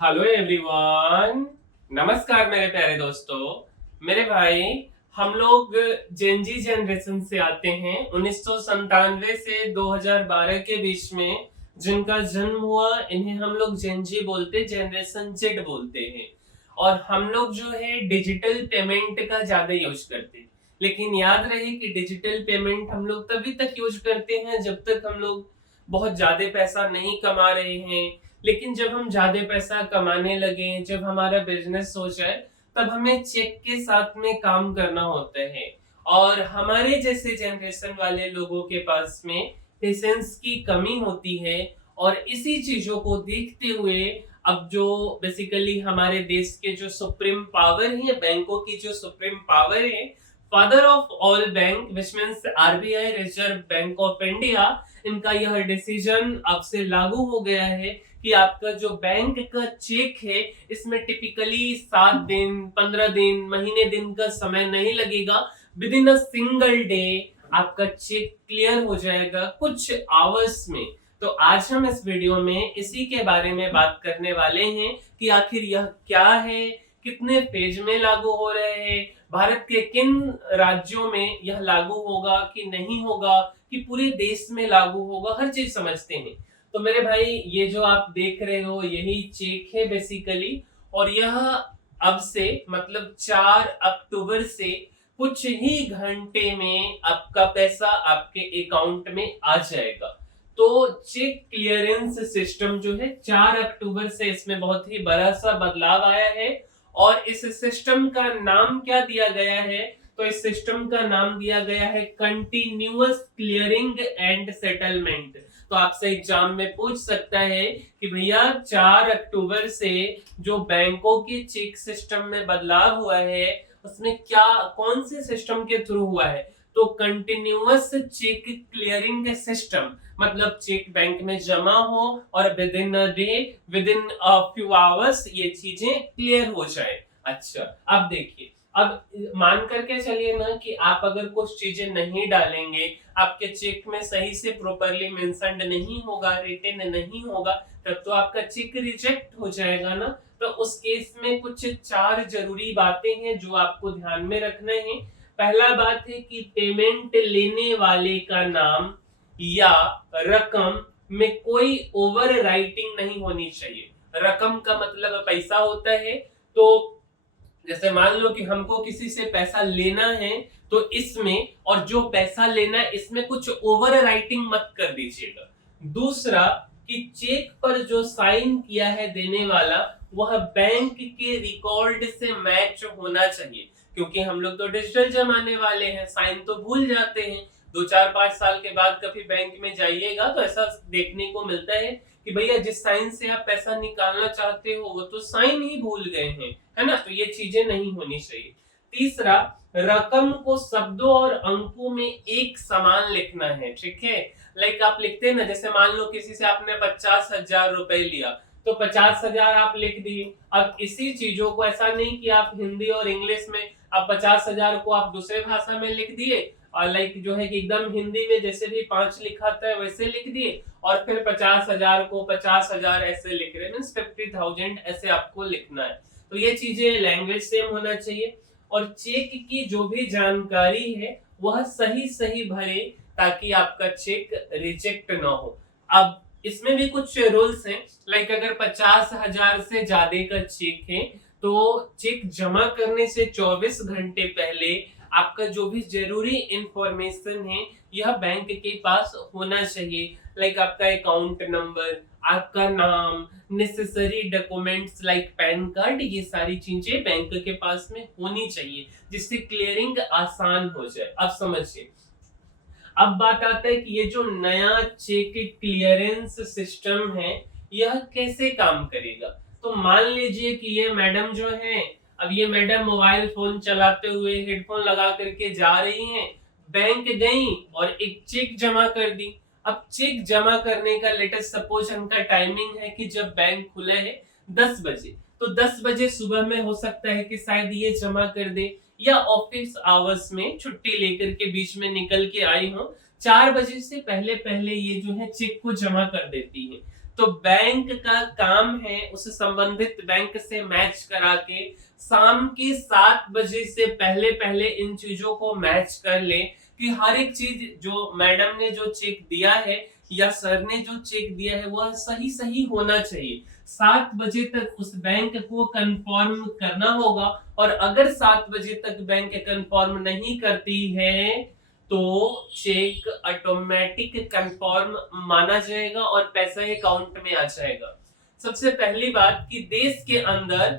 Hello everyone. नमस्कार मेरे प्यारे दोस्तों। मेरे भाई, हम लोग जेनजी जनरेशन से आते हैं। 1997 से 2012 के बीच में जिनका जन्म हुआ, इन्हें हम लोग जेनजी बोलते, जनरेशन जेड बोलते हैं। और हम लोग जो है डिजिटल पेमेंट का ज्यादा यूज करते हैं। लेकिन याद रहे कि डिजिटल पेमेंट हम लोग तभी तक यूज करते हैं जब तक हम लोग बहुत ज्यादा पैसा नहीं कमा रहे हैं। लेकिन जब हम ज्यादा पैसा कमाने लगे, जब हमारा बिजनेस हो जाए, तब हमें चेक के साथ में काम करना होता है। और हमारे जैसे जनरेशन वाले लोगों के पास में पेशेंस की कमी होती है। और इसी चीजों को देखते हुए अब जो बेसिकली हमारे देश के जो सुप्रीम पावर है, बैंकों की जो सुप्रीम पावर है, father of all bank which means RBI, reserve bank of India, इनका यह डिसीजन अब से लागू हो गया है कि आपका जो बैंक का चेक है, इसमें टिपिकली 7 दिन, 15 दिन, महीने दिन का समय नहीं लगेगा। With in a single day आपका चेक क्लियर हो जाएगा, कुछ आवर्स में। तो आज हम इस वीडियो में इसी के बारे में बात करने वाले हैं कि आखिर यह क्या है, कितने फेज में लागू हो रहे हैं, भारत के किन राज्यों में यह लागू होगा कि नहीं होगा, कि पूरे देश में लागू होगा, हर चीज समझते हैं। तो मेरे भाई, ये जो आप देख रहे हो यही चेक है बेसिकली। और यह अब से मतलब 4 अक्टूबर से कुछ ही घंटे में आपका पैसा आपके अकाउंट में आ जाएगा। तो चेक क्लियरेंस सिस्टम जो है 4 अक्टूबर से इसमें बहुत ही बड़ा सा बदलाव आया है। और इस सिस्टम का नाम क्या दिया गया है? तो इस सिस्टम का नाम दिया गया है कंटिन्यूअस क्लियरिंग एंड सेटलमेंट। तो आपसे एग्जाम में पूछ सकता है कि भैया 4 अक्टूबर से जो बैंकों के चेक सिस्टम में बदलाव हुआ है, उसमें क्या, कौन से सिस्टम के थ्रू हुआ है? तो कंटिन्यूअस चेक क्लियरिंग सिस्टम, मतलब चेक बैंक में जमा हो और with in a day, with in a few hours ये चीजें क्लियर हो जाए। अच्छा, अब देखिए, अब मान करके चलिए ना कि आप अगर कुछ चीजें नहीं डालेंगे, आपके चेक में सही से प्रॉपरली मेंशन्ड नहीं होगा, रिटन नहीं होगा, तब तो आपका चेक रिजेक्ट हो जाएगा ना। तो उस केस में कुछ 4 जरूरी बातें हैं जो आपको ध्यान में रखना है। पहला बात है कि पेमेंट लेने वाले का नाम या रकम में कोई ओवर राइटिंग नहीं होनी चाहिए। रकम का मतलब पैसा होता है। तो जैसे मान लो कि हमको किसी से पैसा लेना है, तो इसमें, और जो पैसा लेना है इसमें कुछ ओवर राइटिंग मत कर दीजिएगा। दूसरा, कि चेक पर जो साइन किया है देने वाला, वह बैंक के रिकॉर्ड से मैच होना चाहिए। क्योंकि हम लोग तो डिजिटल जमाने वाले हैं, साइन तो भूल जाते हैं। 2 4 5 साल के बाद कभी बैंक में जाइएगा तो ऐसा देखने को मिलता है कि भैया जिस साइन से आप पैसा निकालना चाहते हो वो तो साइन ही भूल गए हैं, है ना। तो ये चीजें नहीं होनी चाहिए। तीसरा, रकम को शब्दों और अंकों में एक समान लिखना है, ठीक है। लाइक आप लिखते हैं ना, जैसे मान लो किसी से आपने 50,000 रुपए लिया, तो 50,000 आप लिख दिए। अब इसी चीजों को ऐसा नहीं कि आप हिंदी और इंग्लिश में, अब 50,000 को आप दूसरे भाषा में लिख दिए, और लाइक जो है कि एकदम हिंदी में जैसे भी 5 लिखा था वैसे लिख दिए, और फिर 50,000 को 50,000 ऐसे लिख रहे, मीन्स 50,000 ऐसे आपको लिखना है। तो ये चीजें, लैंग्वेज सेम होना चाहिए। और चेक की जो भी जानकारी है वह सही सही भरे, ताकि आपका चेक रिजेक्ट ना हो। अब इसमें भी कुछ रूल्स हैं। लाइक अगर 50,000 से ज्यादा का चेक है, तो चेक जमा करने से 24 घंटे पहले आपका जो भी जरूरी इंफॉर्मेशन है यह बैंक के पास होना चाहिए। लाइक आपका अकाउंट नंबर, आपका नाम, necessary documents like pan card, ये सारी चीजें बैंक के पास में होनी चाहिए, जिससे क्लियरिंग आसान हो जाए। अब समझिए, अब बात आता है कि ये जो नया चेक क्लियरेंस सिस्टम है यह कैसे काम करेगा। तो मान लीजिए कि ये मैडम जो है, अब ये मैडम मोबाइल फोन चलाते हुए हेडफोन लगा करके जा रही हैं, बैंक गई और एक चेक जमा कर दी। अब चेक जमा करने का लेटेस्ट सपोज उनका टाइमिंग है कि जब बैंक खुले है 10 बजे, तो 10 बजे सुबह में हो सकता है कि शायद ये जमा कर दे, या ऑफिस आवर्स में छुट्टी लेकर के बीच में निकल के आई हो, 4 बजे से पहले पहले ये जो है चेक को जमा कर देती है। तो बैंक का काम है उस संबंधित बैंक से मैच करा के शाम के 7 बजे से पहले पहले इन चीजों को मैच कर ले कि हर एक चीज जो मैडम ने जो चेक दिया है या सर ने जो चेक दिया है वह सही सही होना चाहिए। 7 बजे तक उस बैंक को कंफर्म करना होगा, और अगर 7 बजे तक बैंक कंफर्म नहीं करती है तो चेक ऑटोमेटिक कंफर्म माना जाएगा और पैसा अकाउंट में आ जाएगा। सबसे पहली बात कि देश के अंदर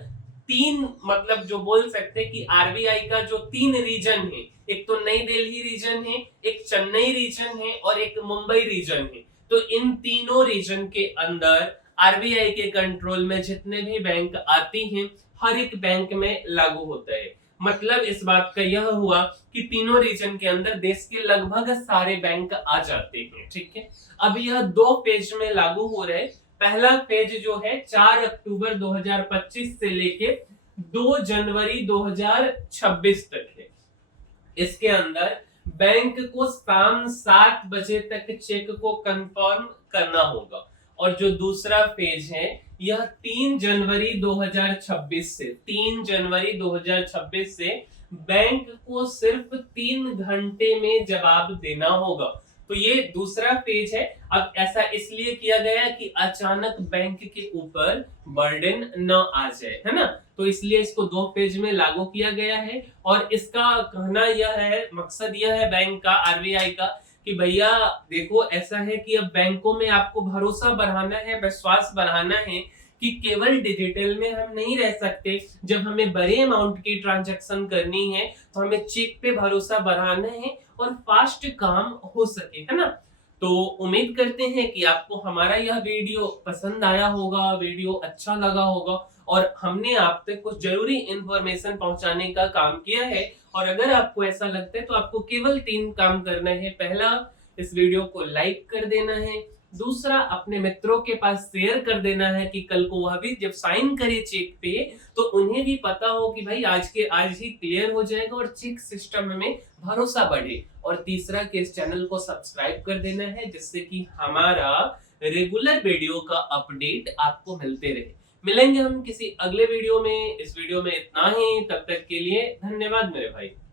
तीन, मतलब जो बोल सकते हैं कि आरबीआई का जो 3 रीजन है, एक तो नई दिल्ली रीजन है, एक चेन्नई रीजन है और एक मुंबई रीजन है। तो इन तीनों रीजन के अंदर आरबीआई के कंट्रोल में जितने भी बैंक आती हैं हर एक बैंक में लागू होता है। मतलब इस बात का यह हुआ कि तीनों रीजन के अंदर देश के लगभग सारे बैंक आ जाते हैं। ठीक है, अब यह 2 फेज में लागू हो रहे। पहला फेज जो है 4 अक्टूबर 2025 से लेके 2 जनवरी 2026 तक है। इसके अंदर बैंक को शाम 7 बजे तक चेक को कंफर्म करना होगा। और जो दूसरा फेज है यह 3 जनवरी 2026 से 3 जनवरी 2026 से बैंक को सिर्फ 3 घंटे में जवाब देना होगा। तो ये दूसरा फेज है। अब ऐसा इसलिए किया गया कि अचानक बैंक के ऊपर बर्डन न आ जाए, है ना। तो इसलिए इसको 2 फेज में लागू किया गया है। और इसका कहना यह है, मकसद यह है बैंक का, आरबीआई का, कि भैया देखो ऐसा है कि अब बैंकों में आपको भरोसा बढ़ाना है, विश्वास बढ़ाना है कि केवल डिजिटल में हम नहीं रह सकते। जब हमें बड़े अमाउंट की ट्रांजैक्शन करनी है तो हमें चेक पे भरोसा बढ़ाना है और फास्ट काम हो सके, है ना। तो उम्मीद करते हैं कि आपको हमारा यह वीडियो पसंद आया होगा, वीडियो अच्छा लगा होगा और हमने आप तक कुछ जरूरी इंफॉर्मेशन पहुंचाने का काम किया है। और अगर आपको ऐसा लगता है तो आपको केवल 3 काम करना है। पहला, इस वीडियो को लाइक कर देना है। दूसरा, अपने मित्रों के पास शेयर कर देना है कि कल को वह भी जब साइन करे चेक पे तो उन्हें भी पता हो कि भाई आज के आज ही क्लियर हो जाएगा और चेक सिस्टम में भरोसा बढ़े। और तीसरा, कि इस चैनल को सब्सक्राइब कर देना है जिससे कि हमारा रेगुलर वीडियो का अपडेट आपको मिलते रहे। मिलेंगे हम किसी अगले वीडियो में। इस वीडियो में इतना ही, तब तक के लिए धन्यवाद मेरे भाई।